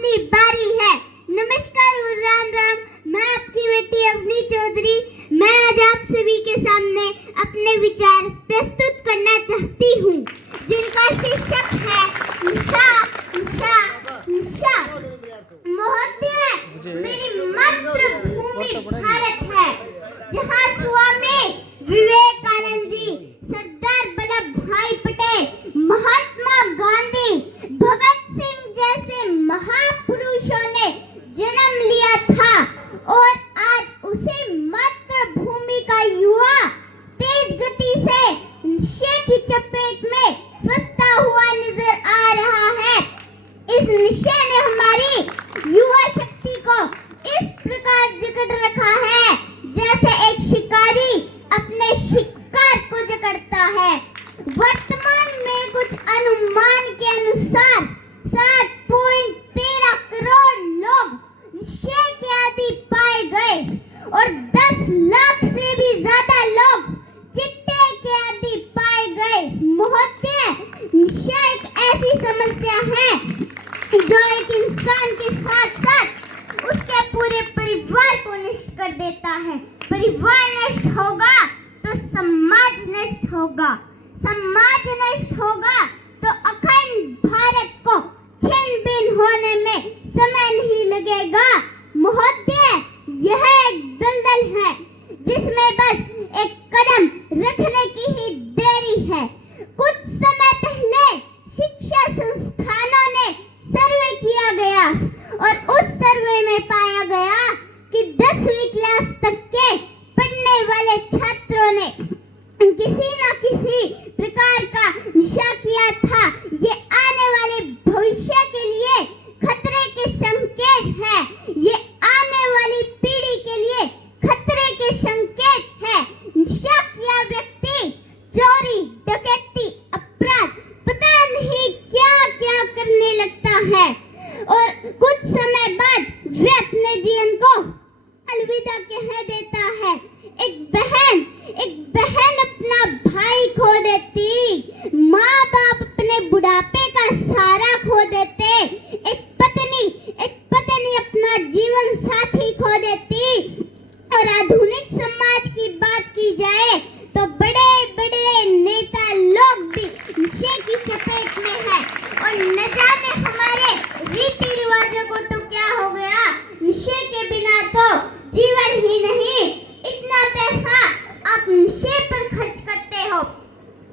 अपनी बारी है। नमस्कार और राम राम। मैं आपकी बेटी अवनी चौधरी। मैं आज आप सभी के सामने अपने विचार प्रस्तुत करना चाहती हूँ, जिनका शीर्षक है निशा निशा निशा। महोदय, मेरी मातृभूमि भारत है, जहाँ स्वामी विवेकानंद जी, सरदार वल्लभ भाई पटेल, महात्मा गांधी, भगत सिंह जैसे महापुरुषों ने जन्म लिया था और आज उसी मातृभूमि का युवा तेज गति से नशे की चपेट में फंसता हुआ नजर आ रहा है। इस नशे ने हमारी युवा शक्ति को इस प्रकार जकड़ रखा है जैसे एक शिकारी अपने शिकार को जकड़ता है। वर्तमान में कुछ अनुमान के अनुसार 7.13 करोड़ लोग नशे के आदी पाए गए और 10 लाख से भी ज्यादा लोग चिट्टे के आदी पाए गए। महोदय, नशा एक ऐसी समस्या है जो एक इंसान के साथ साथ उसके पूरे परिवार को नष्ट कर देता है। परिवार नष्ट होगा तो समाज नष्ट होगा, समाज नष्ट होगा तो अखंड भारत को छिन-भिन होने में समय नहीं लगेगा। महोदय, यह एक दलदल है जिसमें बस एक कदम रखने की ही देरी है। कुछ समय पहले शिक्षा संस्थानों ने सर्वे किया गया और उस सर्वे में पाया गया कि 10वीं क्लास तक के पढ़ने वाले छात्रों ने किसी न किसी प्रकार का नशा किया था। ये आने वाले भविष्य के लिए खतरे के संकेत है। ये आने वाली पीढ़ी के लिए खतरे के संकेत है। नशा किया व्यक्ति चोरी, डकैती, अपराध, पता नहीं क्या क्या करने लगता है और कुछ समय बाद वे अपने जीवन को अलविदा कह देता है। एक बहन अपना भाई खो देती, माँ बाप अपने बुढ़ापे का सहारा खो देते, एक पत्नी अपना जीवन साथी खो देती। और आधुनिक समाज की बात की जाए तो बड़े बड़े नेता लोग भी नशे की चपेट में है और न जाने हमारे रीति रिवाजों को तो क्या हो गया। नशे के बिना तो जीवन ही नहीं। इतना पैसा आप नशे पर खर्च करते हो,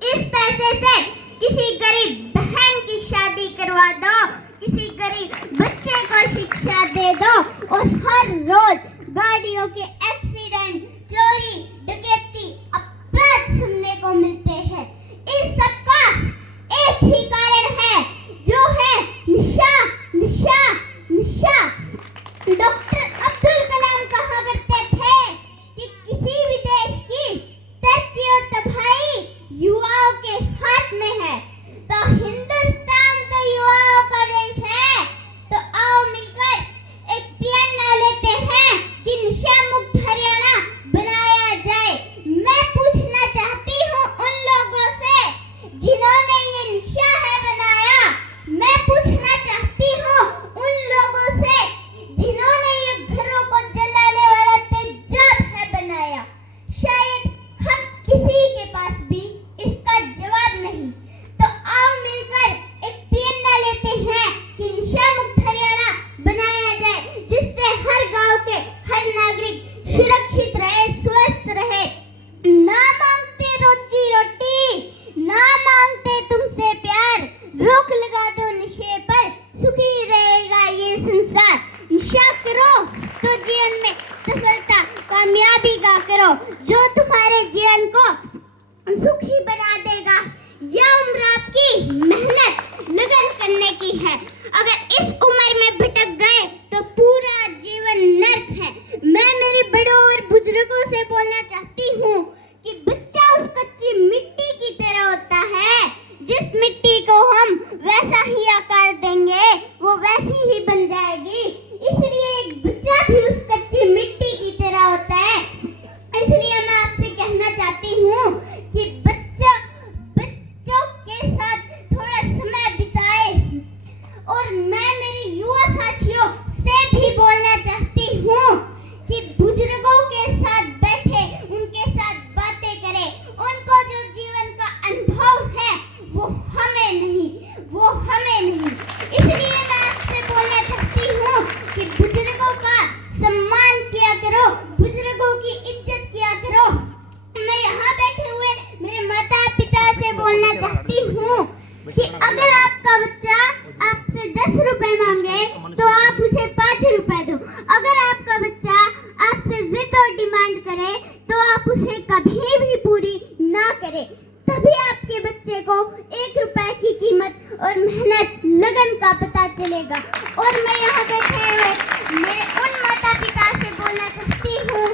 इस पैसे से किसी गरीब बहन की शादी करवा दो, किसी गरीब बच्चे को शिक्षा दे दो और हर रोज गाड़ियों के एक्सीडेंट, चोरी, डकैती, अपराध सुनने को मिलते हैं। इन सबका एक ही कारण है, जो है नशा नशा नशा। डॉक्टर अब्दुल कलाम कहा करते थे कि किसी भी देश की तरक्की और तबाही युवाओं के हाथ में है। तो हिंदुस्तान तो युवाओं का देश है। तो आओ मिलकर एक प्रेरणा लेते हैं कि नशा मुक्त हरियाणा बनाया जाए। मैं पूछना चाहती हूँ उन लोगों से जिन्होंने ये नशा है बनाया। मैं पूछना चाहती हूँ उन लोगों से जिन्होंने ये घरों को जलाने वाला तेजाब है बनाया। शायद हम किसी के पास भी इसका जवाब नहीं। तो आओ मिलकर एक प्रेरणा लेते हैं कि नशा मुक्त हरियाणा बनाया जाए, जिससे हर गांव के हर नागरिक सुरक्षित रहे, स्वस्थ रहे। ना मांगते रोजी रोटी, ना मांगते तुमसे प्यार, रोक लगा दो नशे पर, सुखी रहेगा ये संसार। नशा करो तो जीवन में सफलता कामयाबी का करो, जो तुम्हारे जीवन को सुखी बना देगा। यह उम्र आपकी मेहनत लगन करने की है। अगर इस उम्र में भटक गए तो पूरा जीवन नर्क है। मैं मेरे बड़ों और बुजुर्गों से बोलना चाहती हूँ कि बच्चा उस कच्ची मिट्टी की तरह होता है, जिस मिट्टी को हम वैसा ही आकार देंगे वो वैसी ही बन जाएगी। इसलिए एक बच्चा भी उस कच्ची मिट्टी की तरह होता है। इसलिए मैं आपसे कहना चाहती हूँ कि बच्चों के साथ थोड़ा समय बिताए। और मैं मेरे युवा साथी आएगा। और मैं यहाँ बैठे हुए मेरे उन माता पिता से बोलना चाहती हूँ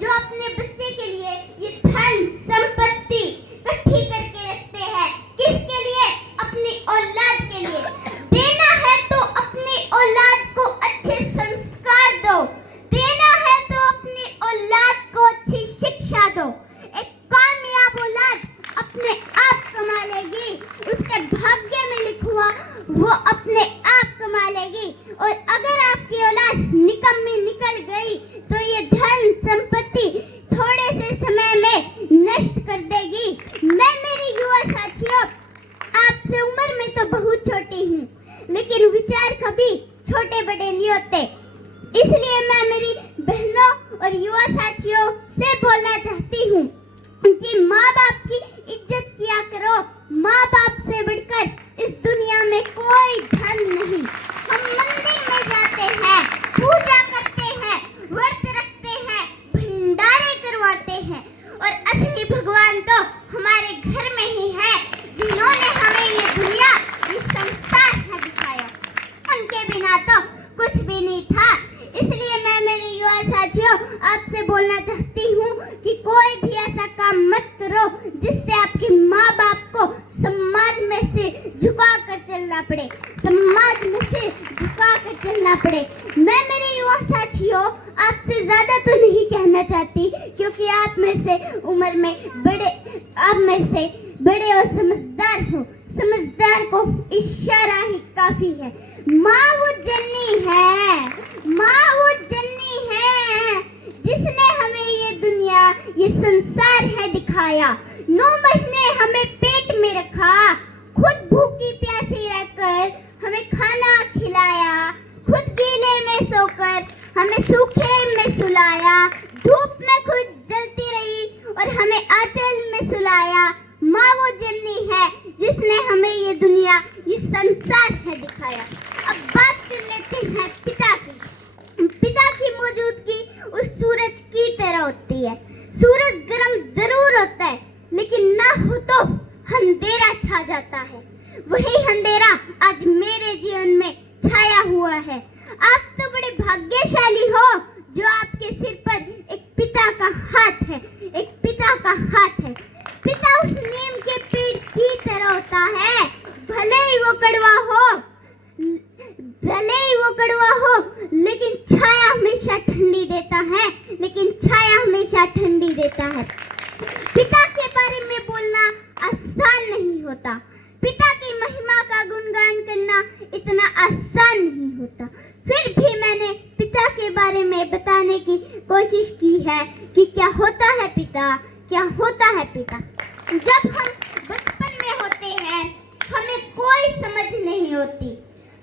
जो अपने बच्चे के लिए ये धन संपत्ति इकट्ठी करके रखते हैं। किसके लिए? अपनी औलाद के लिए। देना है तो अपनी औलाद को अच्छे संस्कार दो, देना है तो अपनी औलाद को अच्छी शिक्षा दो। एक कामयाब औलाद अपने आप कमा लेगी, उसके भाग्य में लिखा वो अपने आप कमा लेगी। और अगर आपकी औलाद निकम्मी निकल गई तो ये धन संपत्ति थोड़े से समय में नष्ट कर देगी। मैं मेरी युवा साथियों आपसे उम्र में तो बहुत छोटी हूँ, लेकिन विचार कभी छोटे बड़े नहीं होते। इसलिए मैं मेरी बहनों और युवा साथियों से बोलना चाहती हूँ कि माँ बाप की इज्जत किया करो। माँ बाप से बढ़कर इस दुनिया में कोई धन नहीं। हम मंदिर में जाते हैं, पूजा करते हैं, व्रत रखते हैं, भंडारे करवाते हैं, और असली भगवान तो हमारे घर में ही है, जिन्होंने हमें ये दुनिया, ये संसार है दिखाया। उनके बिना तो कुछ भी नहीं था। इसलिए मैं मेरे युवा साथियों आपसे बोलना चाहती हूँ कि कोई भी ऐसा काम मत करो जिससे आपकी माँ बाप को समाज में से झुका कर चलना पड़े, समाज में से झुका कर चलना पड़े। मैं मेरे युवा साथियों आपसे ज्यादा तो नहीं कहना चाहती, क्योंकि आप मेरे से उम्र में बड़े, आप मेरे से बड़े और समझदार हो। समझदार को इशारा ही काफी है। माँ वो जननी है, माँ वो जननी है जिसने हमें ये दुनिया, ये संसार है दिखाया। 9 महीने हमें पेट में रखा, खुद भूखी प्यासी रहकर हमें खाना खिलाया, खुद गीले में सोकर हमें सूखे में सुलाया, धूप में खुद जलती रही और हमें आंचल में सुलाया। माँ वो जननी है जिसने हमें ये दुनिया, ये संसार है दिखाया। अब बात कर लेते हैं पिता की। पिता की मौजूदगी उस सूरज की तरह होती है। सूरज गर्म जरूर होता है, लेकिन ना हो तो अंधेरा छा जाता है। वही अंधेरा आज मेरे जीवन में छाया हुआ है। आप तो बड़े भाग्यशाली हो जो आपके सिर पर एक पिता का हाथ है, एक पिता का हाथ है। पिता उस नीम के पेड़ की तरह होता है, भले ही वो कड़वा हो, भले ही वो कड़वा हो, लेकिन छाया हमेशा ठंडी देता है, लेकिन छाया हमेशा ठंडी देता है। पिता के बारे में बोलना आसान नहीं होता, पिता की महिमा का गुणगान करना इतना आसान नहीं होता। फिर भी मैंने पिता के बारे में बताने की कोशिश की है कि क्या होता है पिता, क्या होता है पिता। जब हम बचपन में होते हैं हमें कोई समझ नहीं होती,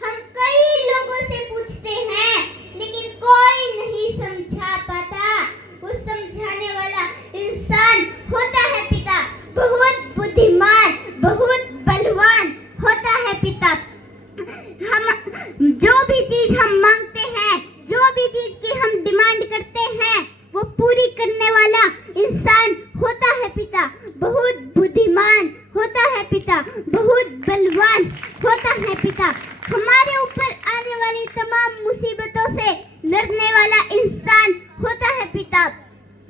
हम कई लोगों से पूछते हैं लेकिन कोई नहीं समझा पाता। वो समझाने वाला इंसान होता है पिता, बहुत बुद्धिमान, बहुत बलवान होता है पिता। हम जो भी चीज हम मांगते हैं, जो भी चीज की हम डिमांड करते हैं, वो पूरी करने वाला इंसान होता है पिता। बहुत बुद्धिमान होता है पिता, बहुत बलवान होता है पिता। हमारे ऊपर आने वाली तमाम मुसीबतों से लड़ने वाला इंसान होता है पिता।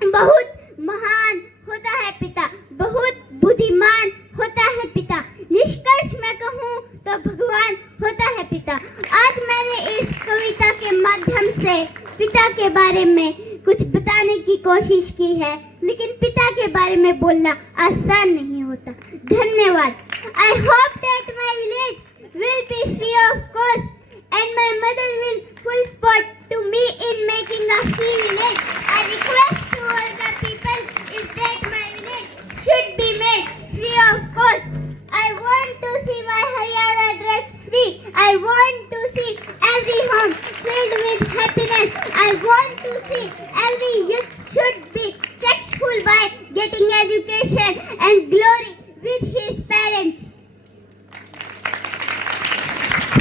बहुत महान होता है पिता, बहुत बुद्धिमान होता है पिता। निष्कर्ष में कहूँ तो भगवान होता है पिता। आज मैंने इस कविता के माध्यम से पिता के बारे में कुछ बताने की कोशिश की है, लेकिन पिता के बारे में बोलना आसान नहीं होता। धन्यवाद। I hope that my village will be free of cost and my mother will full support to me in making a free village. I request to all the people is that my village should be made free of cost. I want to see my Haryana drugs free. I want to see every home filled with happiness. I want to see every youth should be successful by getting education and glory with his parents.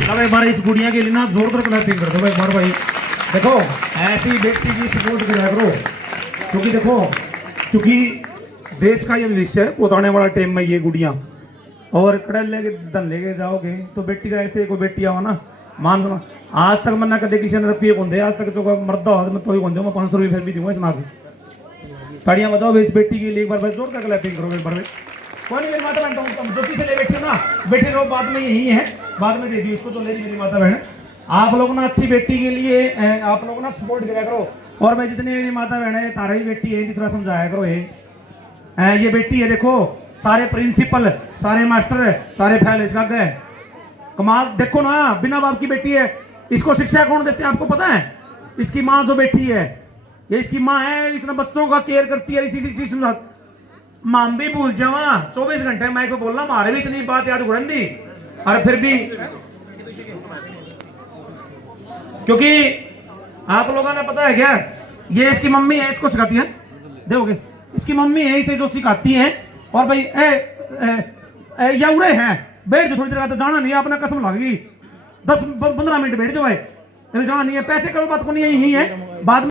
भाई हमारे इस गुड़िया के लिए ना जोरदार clapping कर दो भाई। मार भाई देखो ऐसी बेटी की सपोर्ट करा करो, क्योंकि देखो क्योंकि देश का ये भविष्य है। वो आने वाला टाइम में ये गुड़िया और कड़ल लेके धन लेके जाओगे तो बेटी का ऐसे कोई बेटी आओ ना मान सुना आज तक मैंने कदे किसी ने रुपये कौन दे आज तक जो मर्दा हो मैं तो ही कौन दूँ मैं 500 रुपये फिर भी दूंगा इस नाथ से। ताड़ियां बजाओ इस बेटी के लिए एक बार जोर तक क्लैपिंग करो एक बार में। कोई नहीं मेरी माता बहन तुम ज्योति से ले बैठी हो ना बेटे रहो बाद में यही है बाद में दे दी उसको तो ले ली मेरी माता बहन। आप लोग ना अच्छी बेटी के लिए आप लोग ना सपोर्ट करा करो और मैं जितनी मेरी माता बहन है तारा ही बेटी है इसी तरह समझाया करो। ये बेटी है देखो सारे प्रिंसिपल सारे मास्टर सारे फैल इसका गए कमाल देखो ना बिना बाप की बेटी है इसको शिक्षा कौन देते हैं आपको पता है? इसकी माँ जो बेटी है ये इसकी माँ है इतना बच्चों का केयर करती है इसी चीज समझा माम भी भूल जावा 24 घंटे मैं को बोलना मारे भी इतनी बात याद घुरंदी और फिर भी क्योंकि आप लोगों ने पता है क्या ये इसकी मम्मी है इसको सिखाती है देखोगे इसकी मम्मी है इसे जो सिखाती है और भाई या उरे है बैठ जो थोड़ी देर बाद जाना नहीं आपने कसम लग गई 10-15 मिनट बैठ जाओ भाई जाना नहीं है पैसे करो बात को नहीं यही है बाद में